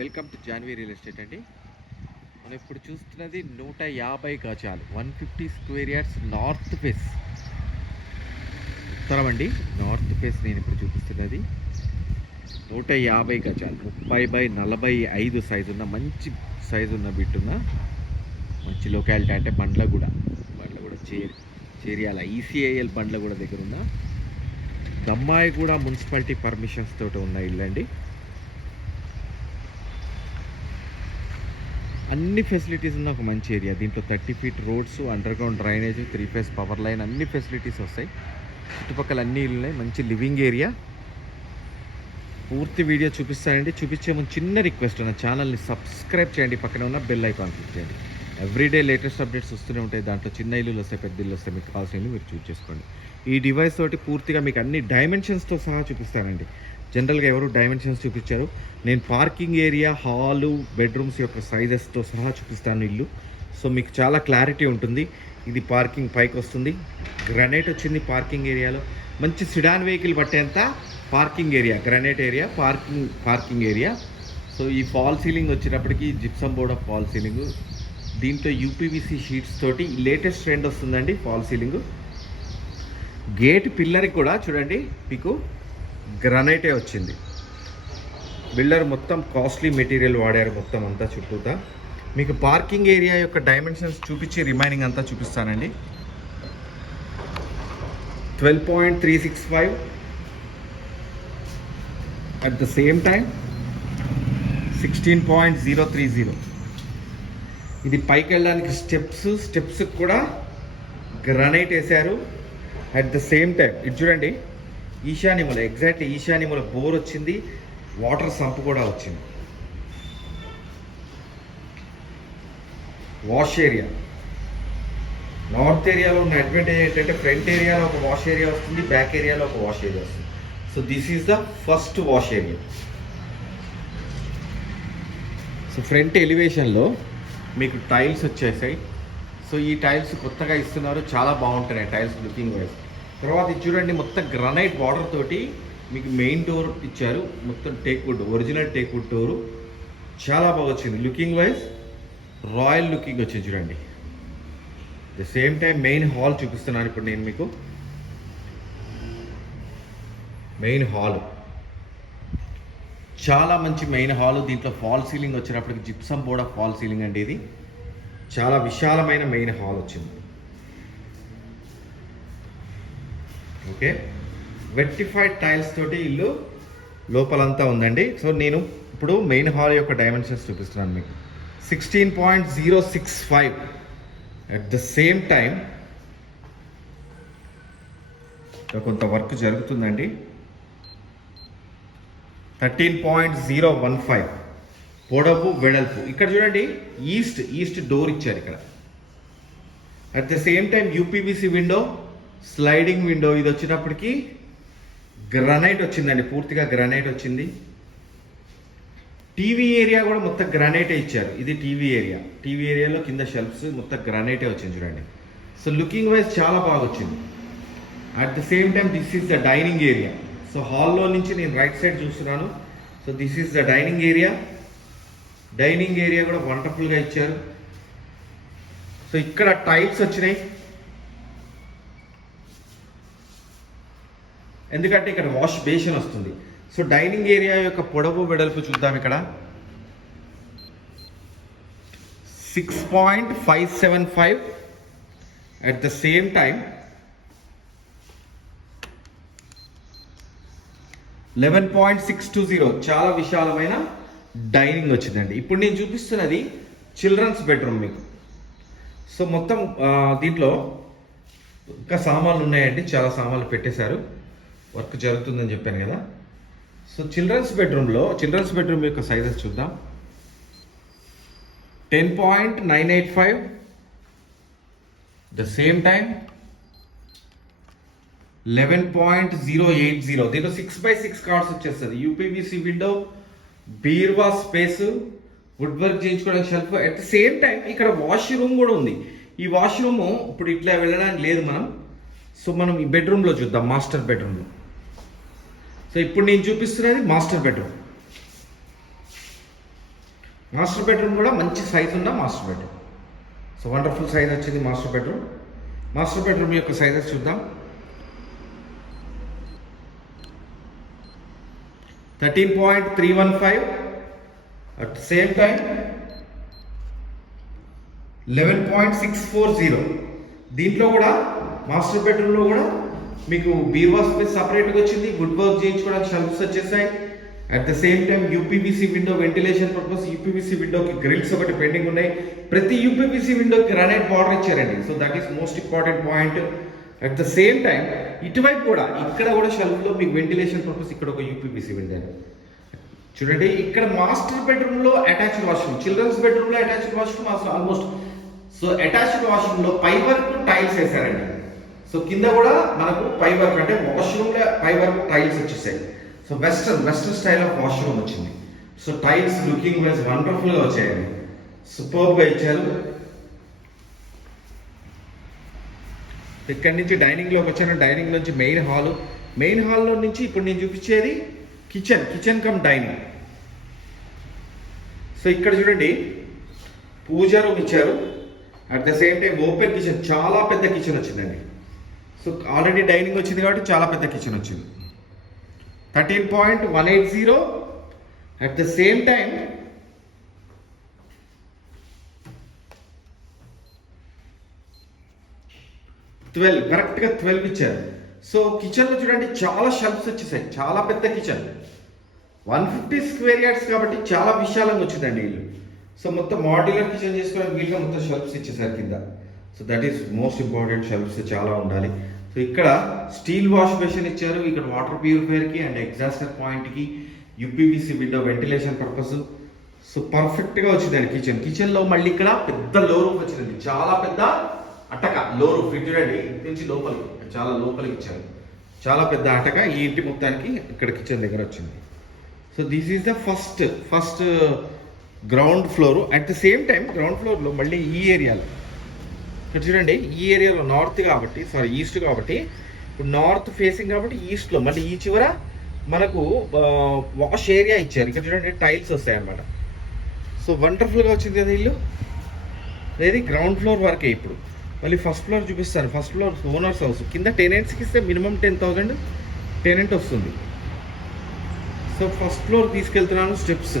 Welcome to Janvi real estate అండి. మనం ఇప్పుడు చూస్తున్నది నూట యాభై గజాలు one fifty square yards north face. ఉత్తరం అండి నార్త్ ఫేస్ నేను ఇప్పుడు చూపిస్తున్నది. నూట యాభై గజాలు ముప్పై బై నలభై ఐదు సైజు ఉన్న మంచి సైజు ఉన్న బిట్టున్న మంచి లొకాలిటీ అంటే బండ్లగూడ. బండ్లగూడ చేరి చేరియాల ఈసీఐఎల్ బండ్లగూడ దగ్గర ఉన్న దమ్మాయిగూడ మున్సిపాలిటీ పర్మిషన్స్ తోటి ఉన్న ఇల్లు అండి అన్ని ఫెసిలిటీస్ ఉన్న ఒక మంచి ఏరియా దీంట్లో thirty feet roads underground drainage three phase power line అన్ని ఫెసిలిటీస్ వస్తాయి. చుట్టుపక్కల అన్ని ఇల్లు ఉన్నాయి. మంచి లివింగ్ ఏరియా పూర్తి వీడియో చూపిస్తానండి. చూపించే ముందు చిన్న రిక్వెస్ట్ నా ఛానల్ని సబ్స్క్రైబ్ చేయండి. పక్కన ఉన్న బెల్ ఐకాన్ క్లిక్ చేయండి. ఎవ్రీడే లేటెస్ట్ అప్డేట్స్ వస్తూనే ఉంటాయి. దాంట్లో చిన్న ఇల్లులు వస్తాయి పెద్ద ఇల్లు వస్తాయి. మీకు కావాల్సిన ఇల్లు మీరు చూస్ చేసుకోండి. ఈ డివైస్ తోటి పూర్తిగా మీకు అన్ని డైమెన్షన్స్తో సహా చూపిస్తానండి. జనరల్గా ఎవరు డైమెన్షన్స్ చూపించారు. నేను పార్కింగ్ ఏరియా హాలు బెడ్రూమ్స్ యొక్క సైజెస్తో సహా చూపిస్తాను ఇల్లు. సో మీకు చాలా క్లారిటీ ఉంటుంది. ఇది పార్కింగ్ పైకి వస్తుంది. గ్రనైట్ వచ్చింది పార్కింగ్ ఏరియాలో. మంచి sedan vehicle పట్టేంత parking area granite area parking parking area. So ఈ ఫాల్ సీలింగ్ వచ్చేటప్పటికి gypsum board of fall ceiling. దీంతో యూపీవీసీ షీట్స్ తోటి లేటెస్ట్ ట్రెండ్ వస్తుందండి ఫాల్ సీలింగ్. గేట్ పిల్లర్కి కూడా చూడండి మీకు గ్రనైటే వచ్చింది. బిల్డర్ మొత్తం కాస్ట్లీ మెటీరియల్ వాడారు మొత్తం అంతా చుట్టూతా. మీకు పార్కింగ్ ఏరియా యొక్క డైమెన్షన్స్ చూపించి రిమైనింగ్ అంతా చూపిస్తానండి. Twelve point three six five at the same time sixteen point zero three zero. ఇది పైకి వెళ్ళడానికి స్టెప్స్ స్టెప్స్ కూడా గ్రనైట్ వేశారు. అట్ ద సేమ్ టైం ఇది చూడండి. ఈశాన్యముల ఎగ్జాక్ట్లీ ఈశాన్యముల బోర్ వచ్చింది వాటర్ సంప్ కూడా వచ్చింది. వాష్ ఏరియా నార్త్ ఏరియాలో ఉన్న అడ్వాంటేజ్ ఏంటంటే ఫ్రంట్ ఏరియాలో ఒక వాష్ ఏరియా వస్తుంది బ్యాక్ ఏరియాలో ఒక వాష్ ఏరియా వస్తుంది. So this is the first wash area so front ఎలివేషన్లో మీకు టైల్స్ వచ్చేసాయి. సో ఈ టైల్స్ కొత్తగా ఇస్తున్నారు చాలా బాగుంటున్నాయి టైల్స్ లుకింగ్ వైజ్ తర్వాత ఇది చూడండి మొత్తం గ్రనైట్ బార్డర్ తోటి మీకు మెయిన్ డోర్ ఇచ్చారు. మొత్తం teak wood original teak wood door చాలా బాగా వచ్చింది. లుకింగ్ వైజ్ రాయల్ లుకింగ్ వచ్చింది చూడండి. The same time main hall చూపిస్తున్నాను ఇప్పుడు నేను మీకు. మెయిన్ హాల్ చాలా మంచి మెయిన్ హాల్ దీంట్లో ఫాల్ సీలింగ్ వచ్చినప్పటికి gypsum board of fall ceiling అండి ఇది. చాలా విశాలమైన మెయిన్ హాల్ వచ్చింది. ఓకే. వెట్టిఫైడ్ టైల్స్ తోటి ఇల్లు లోపలంతా ఉందండి. సో నేను ఇప్పుడు మెయిన్ హాల్ యొక్క డైమెన్షన్స్ చూపిస్తున్నాను మీకు. Sixteen point zero six five at the same time కొంత వర్క్ జరుగుతుందండి. Thirteen point zero one five పొడవు వెడల్పు. ఇక్కడ చూడండి ఈస్ట్ ఈస్ట్ డోర్ ఇచ్చారు ఇక్కడ. At the same time UPVC window sliding window ఇది వచ్చినప్పటికీ గ్రనైట్ వచ్చిందండి పూర్తిగా గ్రనైట్ వచ్చింది. టీవీ ఏరియా కూడా మొత్తం గ్రానైటే ఇచ్చారు. ఇది టీవీ ఏరియా. టీవీ ఏరియాలో కింద షెల్ఫ్స్ మొత్తం గ్రానైటే వచ్చింది చూడండి. సో లుకింగ్ వైజ్ చాలా బాగా వచ్చింది. At the same time this is the dining area so హాల్లో నుంచి నేను రైట్ సైడ్ చూస్తున్నాను. So this is the dining area dining area కూడా వండర్ఫుల్గా ఇచ్చారు. సో ఇక్కడ టైల్స్ వచ్చినాయి. ఎందుకంటే ఇక్కడ వాష్ బేసిన్ వస్తుంది. సో డైనింగ్ ఏరియా యొక్క పొడవు వెడల్పు చూద్దాం ఇక్కడ. Six point five seven five at the same time eleven point six two zero చాలా విశాలమైన డైనింగ్ వచ్చిందండి. ఇప్పుడు నేను చూపిస్తున్నది చిల్డ్రన్స్ బెడ్రూమ్ మీకు. సో మొత్తం దీంట్లో ఇంకా సామాన్లు ఉన్నాయండి. చాలా సామాన్లు పెట్టేశారు. వర్క్ జరుగుతుందని చెప్పాను కదా. సో చిల్డ్రన్స్ బెడ్రూమ్లో చిల్డ్రన్స్ బెడ్రూమ్ యొక్క సైజెస్ చూద్దాం. Ten point nine eight five the same time eleven point zero eight zero. దీంట్లో సిక్స్ బై సిక్స్ కార్డ్స్ వచ్చేస్తుంది. యూపీవీసీ విండో బీర్వా స్పేస్ వుడ్ వర్క్ చేయించుకోవడానికి shelf at the same time ఇక్కడ washroom కూడా ఉంది. ఈ వాష్రూమ్ ఇప్పుడు ఇట్లా వెళ్ళడానికి లేదు మనం. సో మనం ఈ బెడ్రూమ్లో చూద్దాం మాస్టర్ బెడ్రూమ్లో సో ఇప్పుడు నేను చూపిస్తున్నది మాస్టర్ బెడ్రూమ్ మాస్టర్ బెడ్రూమ్ కూడా మంచి సైజ్ ఉన్న master bedroom so wonderful size వచ్చింది మాస్టర్ బెడ్రూమ్ మాస్టర్ బెడ్రూమ్ యొక్క సైజెస్ చూద్దాం. Thirteen point three one five at same time eleven point six four zero దీంట్లో కూడా మాస్టర్ బెడ్రూమ్లో కూడా మీకు బీర్వా స్పేస్ సపరేట్గా వచ్చింది. వుడ్ వర్క్ చేయించుకోవడానికి షెల్ఫ్స్ వచ్చేసాయి. At the same time UPVC window ventilation purpose UPVC విండోకి grills ఒకటి పెండింగ్ ఉన్నాయి. ప్రతి యూపీబీసీ విండోకి గ్రానైట్ బార్డర్ ఇచ్చారండి. So that is most important point at the same time ఇటువైపు కూడా ఇక్కడ కూడా షెల్ఫ్లో మీకు వెంటిలేషన్ పర్పస్ ఇక్కడ ఒక యూపీబీసీ విండో చూడండి ఇక్కడ మాస్టర్ బెడ్రూమ్లో అటాచ్డ్ వాష్రూమ్ చిల్డ్రన్స్ బెడ్రూమ్లో attached washroom almost so attached వాష్రూమ్లో పై వరకు టైల్స్ వేసారండి సో కింద కూడా మనకు పై వర్క్ అంటే వాష్రూమ్ పై వర్క్ టైల్స్ వచ్చేసాయి. So western western style of washroom వచ్చింది. సో టైల్స్ లుకింగ్ వైజ్ వండర్ఫుల్గా వచ్చాయండి. సూపర్గా ఇచ్చారు. ఇక్కడి నుంచి డైనింగ్లోకి వచ్చాను. డైనింగ్ నుంచి మెయిన్ హాల్ మెయిన్ హాల్లో నుంచి ఇప్పుడు నేను చూపించేది kitchen kitchen cum dining so ఇక్కడ చూడండి పూజ రూమ్ ఇచ్చారు. At the same time open kitchen చాలా పెద్ద కిచెన్ వచ్చిందండి. సో ఆల్రెడీ డైనింగ్ వచ్చింది కాబట్టి చాలా పెద్ద కిచెన్ వచ్చింది. Thirteen point one eight zero at the same time twelve కరెక్ట్గా ట్వెల్వ్ ఇచ్చారు. సో కిచెన్లో చూడండి చాలా షెల్ఫ్స్ వచ్చేసాయి. చాలా పెద్ద kitchen one fifty square yards కాబట్టి చాలా విశాలంగా వచ్చిందండి వీళ్ళు సో మొత్తం మాడ్యులర్ కిచెన్ చేసుకోవడానికి వీళ్ళు మొత్తం షెల్ఫ్స్ ఇచ్చేసారు కింద. So that is most important shelves చాలా ఉండాలి. సో ఇక్కడ స్టీల్ వాష్ బేసిన్ ఇచ్చారు. ఇక్కడ వాటర్ ప్యూరిఫైయర్కి అండ్ ఎగ్జాస్టర్ పాయింట్కి UPVC window ventilation purpose so పర్ఫెక్ట్గా వచ్చిందండి కిచెన్ కిచెన్లో మళ్ళీ ఇక్కడ పెద్ద లో రూఫ్ వచ్చిందండి. చాలా పెద్ద అటక లో రూఫ్ ఫ్రిడ్జ్ చూడండి నుంచి లోపలికి చాలా లోపలికి ఇచ్చారు. చాలా పెద్ద అటక ఈ ఇంటి మొత్తానికి ఇక్కడ కిచెన్ దగ్గర వచ్చింది. So this is the first first ground floor at the same time ground ఫ్లోర్లో మళ్ళీ ఈ ఏరియాలో ఇక్కడ చూడండి ఈ ఏరియాలో నార్త్ కాబట్టి సారీ ఈస్ట్ కాబట్టి ఇప్పుడు నార్త్ ఫేసింగ్ కాబట్టి ఈస్ట్లో మళ్ళీ ఈ చివర మనకు వాష్ ఏరియా ఇచ్చారు. ఇక్కడ చూడండి టైల్స్ వస్తాయి అన్నమాట సో వండర్ఫుల్గా వచ్చింది కదా ఇల్లు. ఇది గ్రౌండ్ ఫ్లోర్ వరకే ఇప్పుడు. మళ్ళీ ఫస్ట్ ఫ్లోర్ చూపిస్తాను. ఫస్ట్ ఫ్లోర్ ఓనర్స్ హౌస్ కింద టెనెంట్స్కి ఇస్తే మినిమం టెన్ థౌజండ్ టెనెంట్ వస్తుంది. సో ఫస్ట్ ఫ్లోర్ తీసుకెళ్తున్నాను స్టెప్స్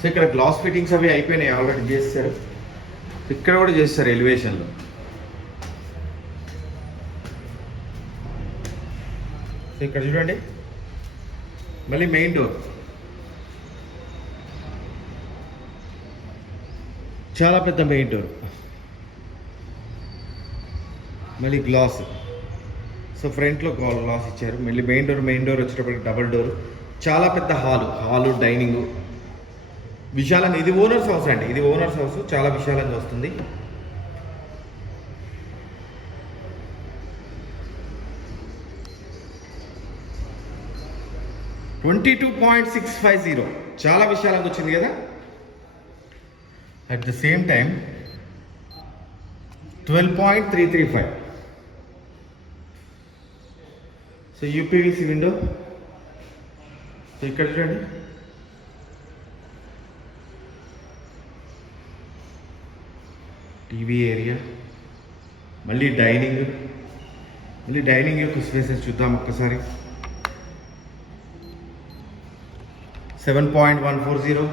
సో ఇక్కడ గ్లాస్ ఫిట్టింగ్స్ అవి అయిపోయినాయి ఆల్రెడీ చేస్తారు. ఇక్కడ కూడా చేస్తారు ఎలివేషన్లో. సో ఇక్కడ చూడండి. మళ్ళీ మెయిన్ డోర్. చాలా పెద్ద మెయిన్ డోర్. మళ్ళీ గ్లాస్. సో ఫ్రంట్లో గ్లాస్ ఇచ్చారు. మళ్ళీ మెయిన్ డోర్ మెయిన్ డోర్ వచ్చేటప్పటికి డబల్ డోర్. చాలా పెద్ద హాలు. Hall dining. విశాలంగా ఇది ఓనర్స్ హౌస్ అండి. ఇది ఓనర్స్ హౌస్ చాలా విశాలంగా వస్తుంది. Twenty two point six five zero. చాలా విశాలంగా వచ్చింది కదా? At the same time twelve point three three five. So UPVC window so ఇక్కడ చూడండి. టీవీ ఏరియా మళ్ళీ డైనింగ్ మళ్ళీ డైనింగ్ యొక్క స్పేసెస్ చూద్దాం ఒక్కసారి. Seven point one four zero.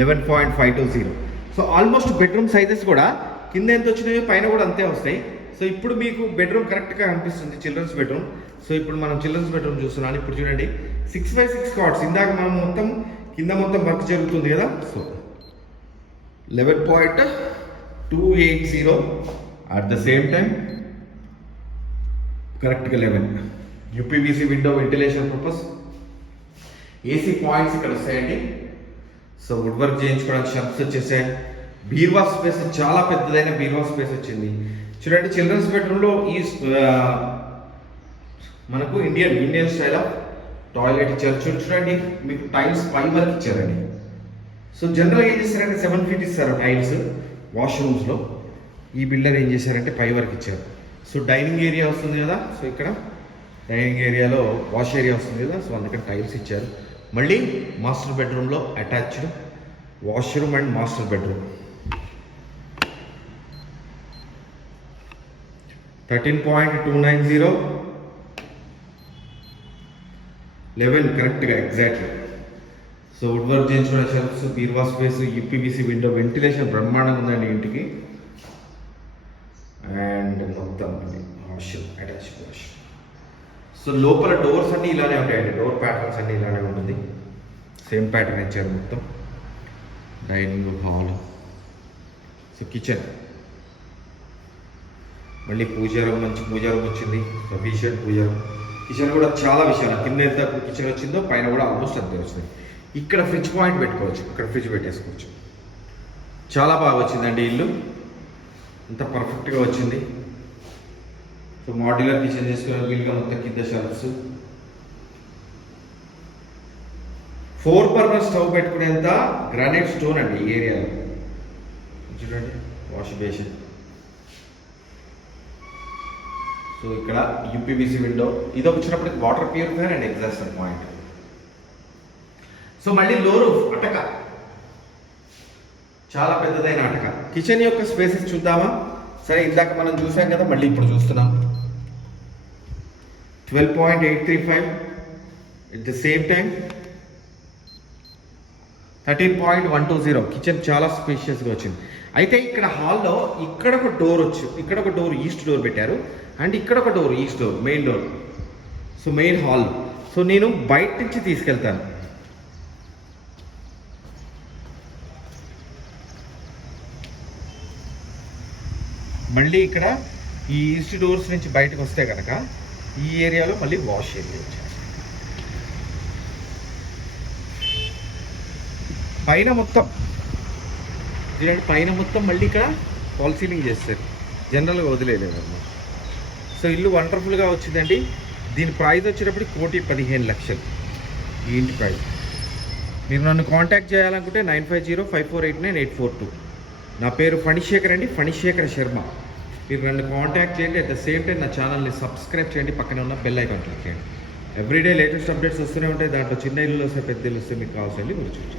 Eleven point five two zero. So almost bedroom sizes కూడా కింద ఎంత వచ్చినాయో పైన కూడా అంతే వస్తాయి. సో ఇప్పుడు మీకు బెడ్రూమ్ కరెక్ట్గా అనిపిస్తుంది చిల్డ్రన్స్ బెడ్రూమ్. సో ఇప్పుడు మనం చిల్డ్రన్స్ బెడ్రూమ్ చూస్తున్నాను ఇప్పుడు చూడండి సిక్స్ బై సిక్స్ కార్డ్స్ ఇందాక మనం మొత్తం కింద మొత్తం వర్క్ జరుగుతుంది కదా? So eleven point two eight zero at the same time కరెక్ట్గా eleven. UPVC window ventilation purpose. AC points ఇక్కడ వస్తాయండి. సో వుడ్ వర్క్ చేయించుకోవడానికి షెల్ఫ్స్ వచ్చేసాయి. బీర్వా స్పేస్ చాలా పెద్దదైన బీర్వా స్పేస్ వచ్చింది. చూడండి చిల్డ్రన్స్ బెడ్రూమ్లో ఈ మనకు Indian Indian style of toilet ఇచ్చారు. చూడండి మీకు టైల్స్ పై వరకు ఇచ్చారండి. సో జనరల్ ఏం చేశారంటే సెవెన్ ఫీట్ ఇస్తారు టైల్స్ వాష్రూమ్స్లో ఈ బిల్డర్ ఏం చేశారంటే పై వరకు ఇచ్చారు. సో డైనింగ్ ఏరియా వస్తుంది కదా సో ఇక్కడ డైనింగ్ ఏరియాలో వాష్ ఏరియా వస్తుంది కదా సో అందుకని టైల్స్ ఇచ్చారు. మళ్ళీ మాస్టర్ బెడ్రూమ్లో attached washroom and master bedroom. Thirteen point two nine zero eleven కరెక్ట్గా ఎగ్జాక్ట్లీ. సో వుడ్ వర్క్ చేయించుకునే షెల్ఫ్స్ బీర్వా స్పేస్ యూపీబీసీ విండో వెంటిలేషన్ బ్రహ్మాండంగా ఉందండి ఇంటికి. అండ్ మొత్తం వాష్రూమ్ అటాచ్ వాష్. సో లోపల డోర్స్ అన్నీ ఇలానే ఉంటాయండి. డోర్ ప్యాటర్న్స్ అన్నీ ఇలానే ఉంటుంది. సేమ్ ప్యాటర్న్ ఇచ్చారు మొత్తం. Dining hall. So kitchen. మళ్ళీ పూజారం మంచి పూజారం వచ్చింది. సఫిషియంట్ పూజారం. కిచెన్ కూడా చాలా విషయాలు కింద ఎంత కిచెన్ వచ్చిందో పైన కూడా ఆల్మోస్ట్ అంతే వచ్చింది ఇక్కడ ఫ్రిడ్జ్ పాయింట్ పెట్టుకోవచ్చు. ఇక్కడ ఫ్రిడ్జ్ పెట్టేసుకోవచ్చు. చాలా బాగా వచ్చిందండి ఇల్లు. అంత పర్ఫెక్ట్గా వచ్చింది. సో మాడ్యులర్ కిచెన్ చేసుకునే వీలుగా మొత్తం కింద షెల్ఫ్స్ ఫోర్ బర్నర్ స్టవ్ పెట్టుకునేంత గ్రానైట్ స్టోన్ అండి ఈ ఏరియాలో చూడండి వాష్ బేసిన్ సో ఇక్కడ యూపీబీసీ విండో ఇది వచ్చినప్పటికి water purifier and exhauster point so మళ్ళీ లో రూఫ్ అటక. చాలా పెద్దదైన అటక. కిచెన్ యొక్క స్పేసెస్ చూద్దామా? సరే ఇందాక మనం చూసాం కదా మళ్ళీ ఇప్పుడు చూస్తున్నాం. Twelve point eight three five at the same time thirteen point one two zero. Kitchen చాలా స్పేషియస్గా వచ్చింది. అయితే ఇక్కడ హాల్లో ఇక్కడ ఒక డోర్ వచ్చు ఇక్కడ ఒక డోర్ ఈస్ట్ డోర్ పెట్టారు. అండ్ ఇక్కడ ఒక door east door main door so main hall so నేను బయట నుంచి తీసుకెళ్తాను. మళ్ళీ ఇక్కడ ఈ ఈస్ట్ డోర్స్ నుంచి బయటకు వస్తే కనుక ఈ ఏరియాలో మళ్ళీ వాష్ ఏరియా పైన మొత్తం. చూడండి పైన మొత్తం మళ్ళీ ఇక్కడ ఫాల్ సీలింగ్ చేస్తారు. జనరల్గా వదిలేదు సో ఇల్లు వండర్ఫుల్గా వచ్చిందండి. దీని ప్రైస్ వచ్చేటప్పుడు కోటి పదిహేను లక్షలు. ఈ ఇంటి ప్రైస్ మీరు నన్ను కాంటాక్ట్ చేయాలనుకుంటే nine five zero five four eight nine eight four two నా పేరు ఫణిశేఖర్ అండి. ఫణిశేఖర్ శర్మ. మీరు నన్ను కాంటాక్ట్ చేయండి. అట్ ద సేమ్ టైం నా ఛానల్ని సబ్స్క్రైబ్ చేయండి. పక్కనే ఉన్న బెల్ ఐకాన్ క్లిక్ చేయండి. ఎవ్రీడే లేటెస్ట్ అప్డేట్స్ వస్తూనే ఉంటాయి. దాంట్లో చిన్న ఇల్లు వస్తే పెద్ద ఇల్లు వస్తే మీకు కావాల్సింది మీరు చూసి